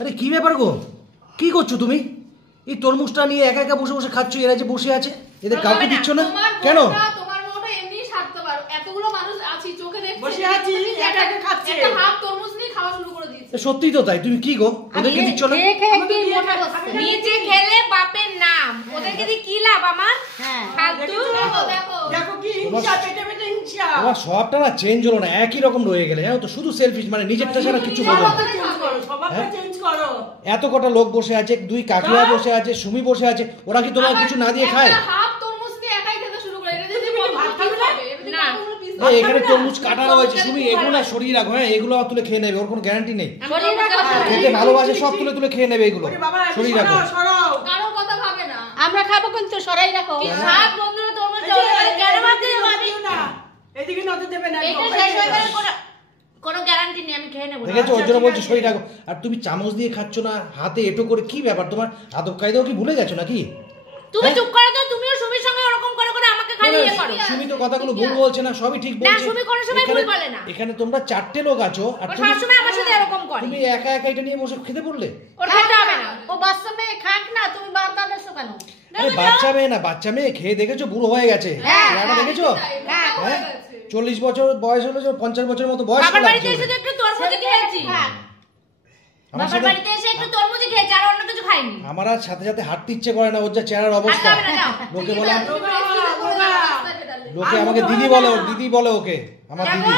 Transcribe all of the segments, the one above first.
আরে কি ব্যাপার গো, কি করছো তুমি? এই তরমুজটা নিয়ে একা একা বসে বসে খাচ্ছ, এরা যে বসে আছে এদের কাউকে দিচ্ছ না কেন? তোমার মোটা এমনি সারতে পারো, এতগুলো মানুষ আছি চোখে দেখছি বসে আছি একা একা খাচ্ছে, একটা হাফ তরমুজ নিয়ে খাওয়া শুরু করে দিয়েছে। সত্যি তো তাই, তুমি কি গো ওদেরকে দিচ্ছ না? নিজে খেলে বাপের নাম, ওদেরকে দিয়ে কি লাভ আমার? ফালতু। দেখো দেখো কি হিংসা, পেটে পেটে হিংসা। তোমার সবটা না চেঞ্জ হলো না, একই রকম রয়ে গেলে জানো তো, শুধু সেলফিশ, মানে নিজেরটা ছাড়া কিছু বলো না। স্বভাবটা চেঞ্জ করো। এত কটা লোক বসে আছে, দুই কাকিমা বসে আছে, সুমি বসে আছে, ওরা কি তোমার কিছু না দিয়ে খায়? একটা হাফ তরমুজ নিয়ে একাই খেতে শুরু করে, এটা যদি ভাত খাবে না। এই এখানে তরমুজ কাটা রয়েছে, সুমি এগুলো না সরিয়ে রাখো, হ্যাঁ এগুলো তুলে খেয়ে নেবে, ওর কোনো গ্যারান্টি নেই। খেতে ভালোবাসে, সব তুলে তুলে খেয়ে নেবে এগুলো, সরিয়ে রাখো। কারো কথা ভাবে না। আমরা খাবো কিন্তু সরাই রাখো। সাত বন্ধুরা তরমুজ কেন ভাবতে না, এদিকে নজর দেবে না। এটা শেষ হয়ে গেলে কোনো গ্যারান্টি নেই, আমি খেয়ে নেবো। দেখেছো, ওর জন্য বলছি সরিয়ে রাখো। আর তুমি চামচ দিয়ে খাচ্ছ না, হাতে এটো করে, কি ব্যাপার তোমার? আদব কায়দাও কি ভুলে গেছো নাকি? তুমি চুপ করো তো, তুমিও সুমির সঙ্গে ওরকম করে করে আমাকে খালি ইয়ে করো। সুমি তো কথাগুলো ভুল বলছে না, সবই ঠিক না, বলছে। সুমি কোনো সময় ভুল বলে না। এখানে তোমরা চারটে লোক আছো, আর ও তুমি সবসময় আমার সাথে এরকম করে। তুমি একা একা এটা নিয়ে বসে খেতে পড়লে। ওর খেতে হবে না, ও বাচ্চা মেয়ে খাক না, তুমি বারবার দেছো কেন? আরে বাচ্চা মেয়ে না, বাচ্চা মেয়ে খেয়ে দেখেছো, বুড়ো হয়ে গেছে। চেহারাটা দেখেছো? হ্যাঁ, 40 বছর বয়স হলো, 50 বছরের মতো বয়স বাবার বাড়িতে লাগছে। এসে তো একটু তরমুজ খেয়েছি। আমার বাবার সাথে বাড়িতে এসে একটু তরমুজ খেয়েছি, আর অন্য কিছু খাইনি। আমার আর সাথে সাথে হাঁটতে ইচ্ছে করে না, ওর যা চেহারার অবস্থা। আর যাবে না, যাও। লোকে বলে, লোকে আমাকে দিদি বলে, ওর দিদি বলে ওকে, আমার দেখো, দিদি।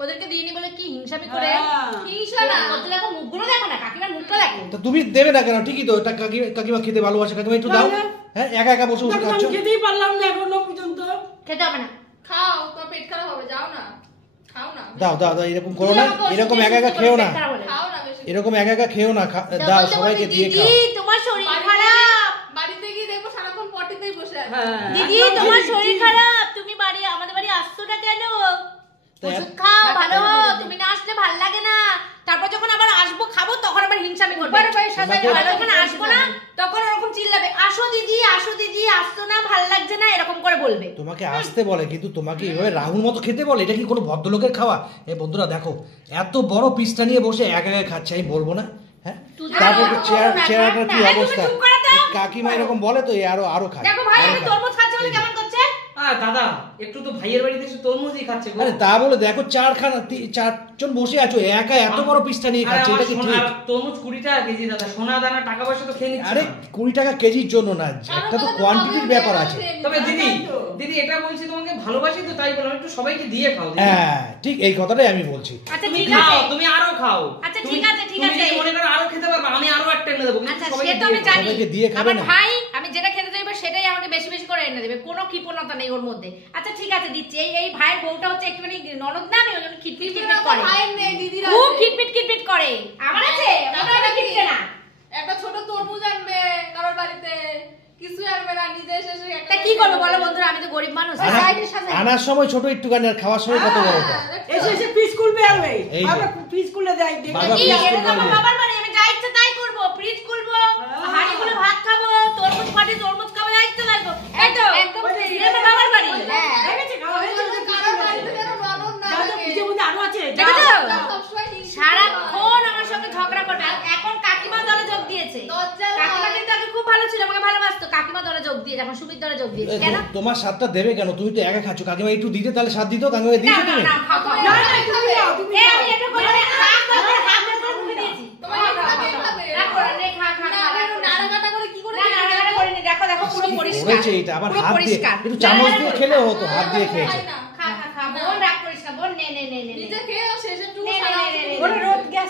ওদেরকে দিইনি বলে কি হিংসামি করে। হিংসা না। ওদের দেখো, মুখগুলো দেখো না, কাকিমার মুখটা দেখো। তো তুমি দেবে না কেন? ঠিকই তো, এটা কাকিমা খেতে ভালোবাসে, কাকিমা একটু দাও। হ্যাঁ, একা একা বসে বসে খাচ্ছ। খেতেই পারলাম না এখনো পর্যন্ত। খেতে হবে না। খাও, তোমার পেট খারাপ হবে, যাও না, খাও না, দাও দাও দাও, এরকম করো না, এরকম একা একা খেও না, খাও না বেশি। এরকম একা একা খেও না, দাও সবাইকে দিয়ে খাও। দিদি তোমার শরীর খারাপ, বাড়িতে গিয়ে দেখবো সারাক্ষণ পটিতেই বসে আছে। দিদি তোমার শরীর খারাপ, তুমি বাড়ি আমাদের বাড়ি আসছো না কেন? ওষুধ খাও, ভালো হও, তুমি না আসলে ভালো লাগে না। তারপর যখন আবার আসবো খাবো, তখন আবার হিংসামি করবে। আর যখন আসবো না, তখন ওরকম চিল্লাবে, আসো দিদি, আসো দিদি, আসতো না, ভালো লাগছে না, এরকম করে বলবে। তোমাকে আসতে বলে, কিন্তু তোমাকে এইভাবে রাহুল মতো খেতে বলে, এটা কি কোনো ভদ্রলোকের খাওয়া? এই বন্ধুরা দেখো, এত বড় পিসটা নিয়ে বসে একা একা খাচ্ছে, আমি বলবো না? হ্যাঁ, তারপর চেহারাটার কি অবস্থা? কাকিমা এরকম বলে তো আরো খায়। দেখো ভাই, আমি তরমুজ খাচ্ছি বলে কেমন করছে? দাদা একটু তো ভাইয়ের বাড়িতে এসে তরমুজই খাচ্ছে গো। আরে তা বলে দেখো, চারজন বসে আছো, একা এত বড় পিসটা নিয়ে খাচ্ছে, এটা কি ঠিক? তরমুজ 20 টাকা কেজি দাদা, সোনা দানা টাকা পয়সা তো খেয়ে নিচ্ছে। আরে 20 টাকা কেজির জন্য না, একটা তো কোয়ান্টিটির ব্যাপার আছে। তবে দিদি দিদি এটা বলছি, তোমাকে ভালোবাসি তো তাই বললাম, একটু সবাইকে দিয়ে খাও দিদি। হ্যাঁ ঠিক, এই কথাটাই আমি বলছি। আচ্ছা তুমি ঠিক খাও, আছে, তুমি আরো খাও। আচ্ছা ঠিক আছে, ঠিক তুমি আছে। যদি মনে করো আরো খেতে পারবে, আমি আরো একটা এনে দেবো, কিন্তু আচ্ছা সবাইকে সে তো দিয়ে আমি খাও। জানি, সবাইকে দিয়ে খাবে আমার না? ভাই আমি যেটা খেতে চাইবো সেটাই আমাকে বেশি বেশি করে এনে দেবে, কোনো কৃপণতা নেই ওর মধ্যে। আচ্ছা ঠিক আছে, দিচ্ছি। এই ভাইয়ের বউটা হচ্ছে একটুখানি ননদ না, আমি ওই জন্য খিটমিট করে, ভাইয়ের নেই, দিদির খুব আছে। খিটমিট করে। আমার আছে, ওটা খিটছে না। একটা ছোট তরমুজ আনবে কারোর বাড়িতে, কিছু আনবে না, নিজে এসে তা কি করবো বলো বন্ধুরা, আমি তো গরিব মানুষ। আনার সময় ছোট একটুখানি, আর খাওয়ার সময় কত বড়টা। এসে এসে পিস খুলবে আরবে। এই যে। আমরা পিস খুলে দেই। বাবা কি, পিস এটা তো আমার করবে। বাবার বাড়ি, আমি যা ইচ্ছা তাই করবো, ফ্রিজ খুলবো, হাঁড়ি খুলে ভাত খাবো, তরমুজ ফাটি তরমুজ খাবো, যা ইচ্ছা তাই করবো। এই তো একদম এটা আমার বাবার বাড়ি। দেখেছে খাওয়া হয়েছে? কারোর বাড়িতে যেন ননদ না দাদা থাকে। পিঠের মধ্যে আরো আছে। দেখেছো? সবসময় হিংসা সারাক্ষণ আমার সঙ্গে ঝগড়া করবে। আর এখন কাকিমা দলে যোগ দিয়েছে। লজ্জা কাকিমা হয়। কিন্তু আগে খুব ভালো ছিল, আমাকে ভালোবাসতো। কাকিমা দলে যোগ দিয়েছে, এখন সুমির দলে যোগ দিয়েছে। কেন? তোমার স্বাদটা দেবে কেন? তুমি তো একা খাচ্ছ, কাকিমা একটু দিতে, তাহলে স্বাদ দিত, কাকিমা না দিয়েছো না তুমি? না, খাও, খাও। না, না, তুমি দাও, তুমি এই দাও। আমি এটা করে হাত করে মুখে দিয়েছি। তোমার খাবে, খাবে। না করে নে, খা খা খা। নাড়াঘাটা করে কি করে না নাড়াঘাটা করিনি, দেখো দেখো পুরো পরিষ্কার। করেছে এটা, আবার পুরো হাত দিয়ে, পরিষ্কার। একটু চামচ দিয়ে খেলেও হতো, হাত দিয়ে খেয়েছে। খায় না। খা খা খা, বোন রাগ করিস না, বোন নে নে নে নে। নিজে খেয়ে শেষে টুকু নে, নে, সারা নে, নে, নে। ওরে রোদ গেছে।